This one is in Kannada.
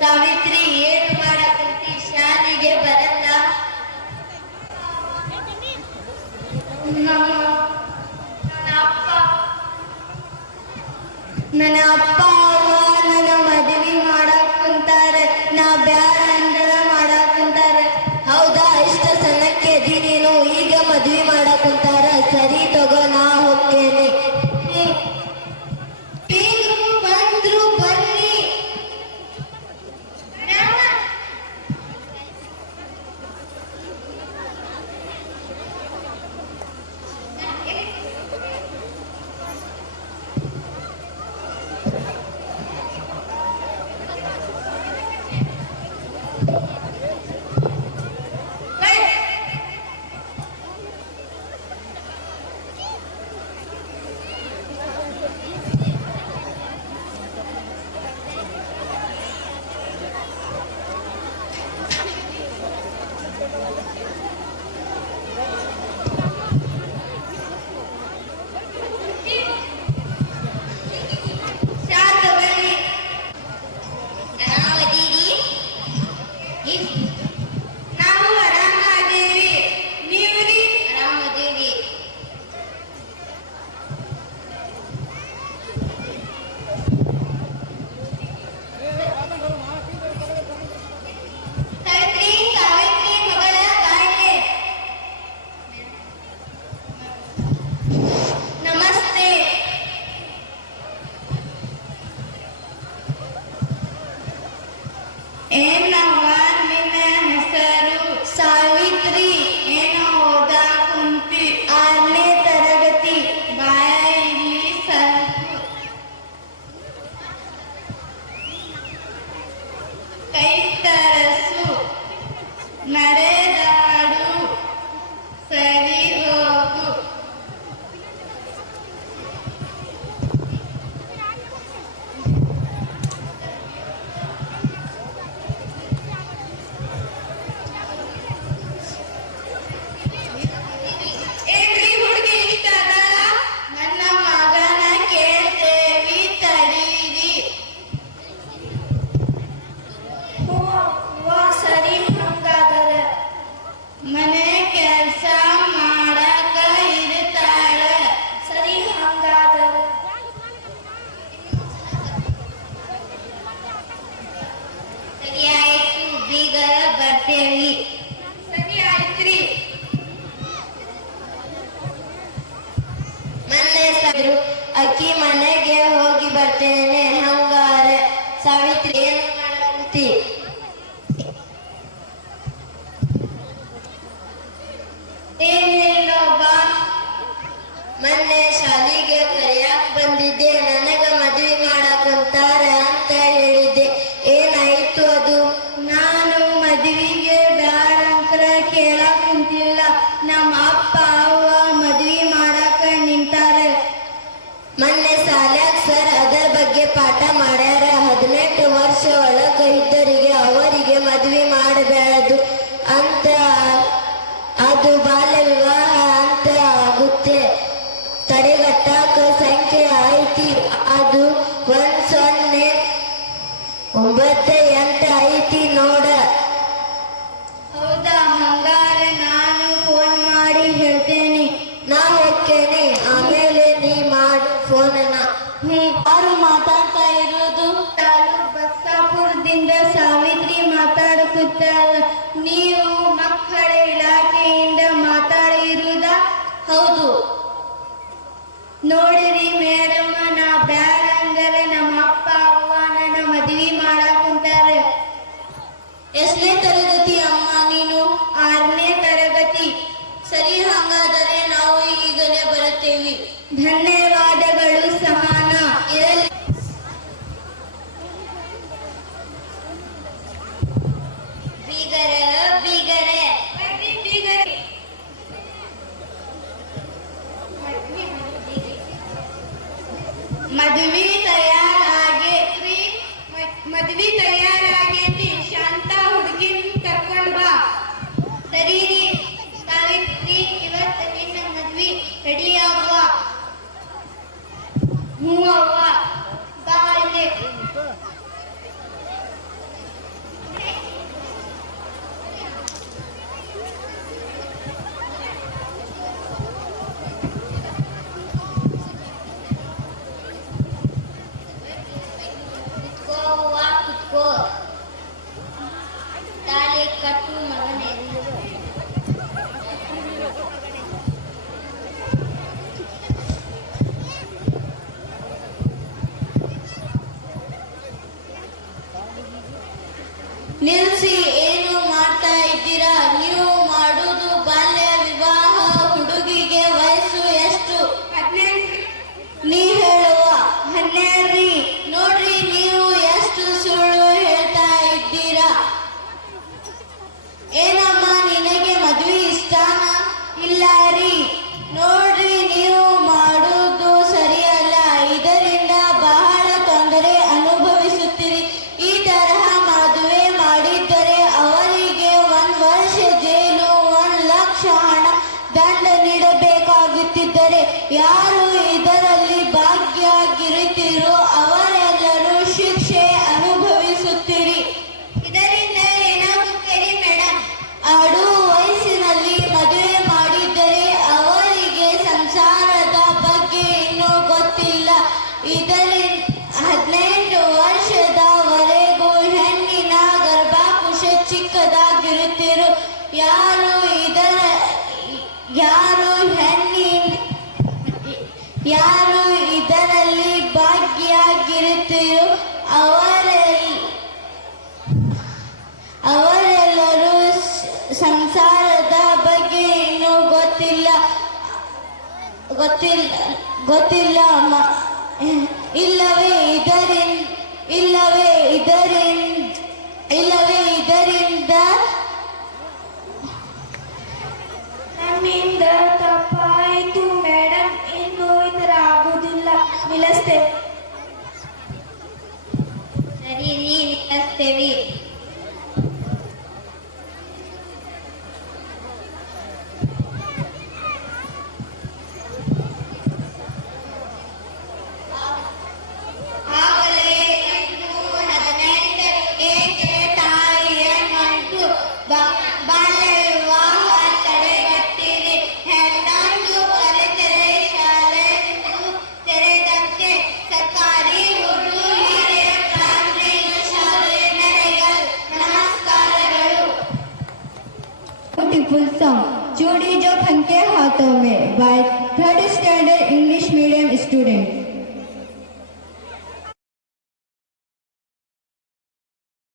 ಸಾವಿತ್ರಿ ಏನು ಮಾಡಕಂತಿ ಶಾಲೆಗೆ ಬರಲ್ಲ? ನನ್ನ ಅಪ್ಪ ಅವ್ವ ನನ್ನ ಮದುವೆ ಮಾಡಕ್ ಕುಂತಾರೆ, ನಾ ಬ್ಯಾಡ ಅಂದ್ರ ಮಾಡಕ್ ಕುಂತಾರೆ. ಹೌದಾ, ಇಷ್ಟ ಸಣ್ಣಕ್ಕೆ ನೀನು ಈಗ ಮದುವೆ ಮಾಡಕ್ ಕುಂತಾರ. ಸರಿ ತಗೋ, ನಾ ಹೋಗ್ತೇನೆ. ಬಂದ್ರು ಬರ್ರಿ. ಏನವ್ವ ನಿನ್ನ ಹೆಸರು? ಸಾವಿತ್ರಿ. ಏನೋ ಓದಾ ಕುಂತಿ? 6ನೇ ತರಗತಿ. ಬಾಯ ಇಲ್ಲಿ ಸ್ವಲ್ಪ. ಕೈ ತರಸು, ನಡೆದಾಡು, ಸರಿ ಹೋಗು. ಮನೆ ಕೆಲಸ ಮಾಡಕ ಇರ್ತಾಳ. ಸರಿ ಹಂಗಾದರ. ಸರಿ ಆಯ್ತು, ಬೀಗರ ಬರ್ತೇವಿ. ಸರಿ ಆಯ್ತ್ರಿ. ಮೊನ್ನೆ ಅಕ್ಕಿ ಮನೆಗೆ ಹೋಗಿ ಬರ್ತೇನೆ. ಹಂಗಾರ ಸಾವಿತ್ರಿ ಏನು ಮಾಡಂತಿ? ಏನಿಲ್ಲೋಗ, ಮೊನ್ನೆ ಶಾಲಿಗೆ ಕರೆಯಾಕ್ ಬಂದಿದ್ದೆ. ನನಗ ಮದುವೆ ಮಾಡಕಂತಾರ ಅಂತ ಹೇಳಿದ್ದೆ. ಏನಾಯ್ತು ಅದು? ನಾ ಮಾಡಿಸುತ್ತಾರೆ. ನೀವು ಮಕ್ಕಳ ಇಲಾಖೆಯಿಂದ ಮಾತಾಡಿರುವುದಾ? ಹೌದು. ನೋಡಿರಿ ಮೇಡಮ್, ನಾ ಬ್ಯಾಡ ಅಂದರೆ ನಮ್ಮ ಅಪ್ಪ ಅವ್ವ ನನ್ನ ಮದುವೆ ಮಾಡಾಕುಂತಾರೆ. ಎಷ್ಟನೇ ತರಗತಿ ಅಮ್ಮ ನೀನು? 6ನೇ ತರಗತಿ. ಸರಿ, ಹಾಗಾದರೆ ನಾವು ಈಗಲೇ ಬರುತ್ತೇವೆ. ಧನ್ಯವಾದಗಳು ಸಮಾನ. ಇರಲಿ. ಬೀಗರೆ ಬೀಗರೆ ಬೀಗರೆ ಮದುವೆ ತಯಾರಾಗೈತ್ರಿ. ಮದುವೆ ತಯಾರಾಗೈತಿ. ಶಾಂತ ಹುಡುಗಿನ ಕರ್ಕೊಂಡ್ ಬಾ. ಸರಿ ರೀ ಸಾವಿತ್ರಿ, ಇವತ್ತು ನಿನ್ನ ಮದ್ವೆ ರೆಡಿ ಆಗುವ. ಹ್ಞೂ ಅವ್ವ, ಬಾ ಇಲ್ಲಿ. ಕುತ್ಕೋ, ತಾಳಿ ಕಟ್ಟು ಮಗನೇ. ನಿಲ್ಸಿ, ಏನು ಮಾಡ್ತಾ ಇದ್ದೀರಾ? ನೀವು ಮಾಡುವುದು ಬಾಲ್ಯ ವಿವಾಹ. ಹುಡುಗಿಗೆ ವಯಸ್ಸು ಎಷ್ಟು? 18. ನೀ ಹೇಳುವ 12. ನೋಡ್ರಿ, ನೀವು ಎಷ್ಟು ಸುಳ್ಳು ಹೇಳ್ತಾ ಇದ್ದೀರಾ. ಏನಮ್ಮ, ನಿನಗೆ ಮದುವೆ ಇಷ್ಟನಾ? ಇಲ್ಲ ರೀ. ನೋಡ್ರಿ, ನೀವು ಮಾಡುವುದು ಸರಿಯಲ್ಲ. ಇದರಿಂದ ಬಹಳ ತೊಂದರೆ ಅನುಭವಿಸುತ್ತೀರಿ. ಈ ತರಹ ಮದುವೆ ಮಾಡಿದ್ದರೆ ಅವರಿಗೆ 1 ವರ್ಷ ಜೈಲು, 1 ಲಕ್ಷ ಹಣ ದಂಡ ನೀಡಬೇಕಾಗುತ್ತಿದ್ದರೆ ಯಾರು ಇದರಲ್ಲಿ ಭಾಗಿಯಾಗಿರುತ್ತೀರೋ ಅವರೆಲ್ಲರೂ ಶಿಕ್ಷೆ ಅನುಭವಿಸುತ್ತೀರಿ. ಇದರಿಂದ ಏನಾಗುತ್ತದೆ ಮೇಡಮ್? ಆಡು ವಯಸ್ಸಿನಲ್ಲಿ ಮದುವೆ ಮಾಡಿದ್ದರೆ ಅವರಿಗೆ ಸಂಸಾರದ ಬಗ್ಗೆ ಇನ್ನೂ ಗೊತ್ತಿಲ್ಲ. ಇದರಿಂದ 18 ವರ್ಷದವರೆಗೂ ಹೆಣ್ಣಿನ ಗರ್ಭಕೋಶ ಚಿಕ್ಕದಾಗಿರುತ್ತಿರು. ಯಾರು ಇದರಲ್ಲಿ ಭಾಗಿಯಾಗಿರುತ್ತೀರೋ ಅವರೆಲ್ಲರೂ ಸಂಸಾರದ ಬಗ್ಗೆ ಇನ್ನೂ ಗೊತ್ತಿಲ್ಲ. ಇಲ್ಲವೇ ಇದರಿಂದ ನಮ್ಮಿಂದ ತಪ್ಪಾಯಿತು ಮೇಡಮ್. ಇನ್ನು ಇದರ ಆಗುವುದಿಲ್ಲ. ನಿಲ್ಲಿಸ್ತೇವೆ. ಸರಿ, ನಿಲ್ಲಿಸ್ತೇವೆ. ಬಾಲ್ಯ ವಿವಾಹ ತಡೆಗಟ್ಟಿರಿ. ಹೆಣ್ಣೊಂದು ಕಲಿತರೆ ಶಾಲೆಯನ್ನು ತೆರೆದಂತೆ. ಸರ್ಕಾರಿ ಉರ್ದು ಹಿರಿಯ ಪ್ರಾಥಮಿಕ ಶಾಲೆ ನೆರೆಗಲ್. ನಮಸ್ಕಾರಗಳು. ब्यूटीफुल सॉन्ग चूड़ी जो खनके हाथों में by 3rd standard English medium student.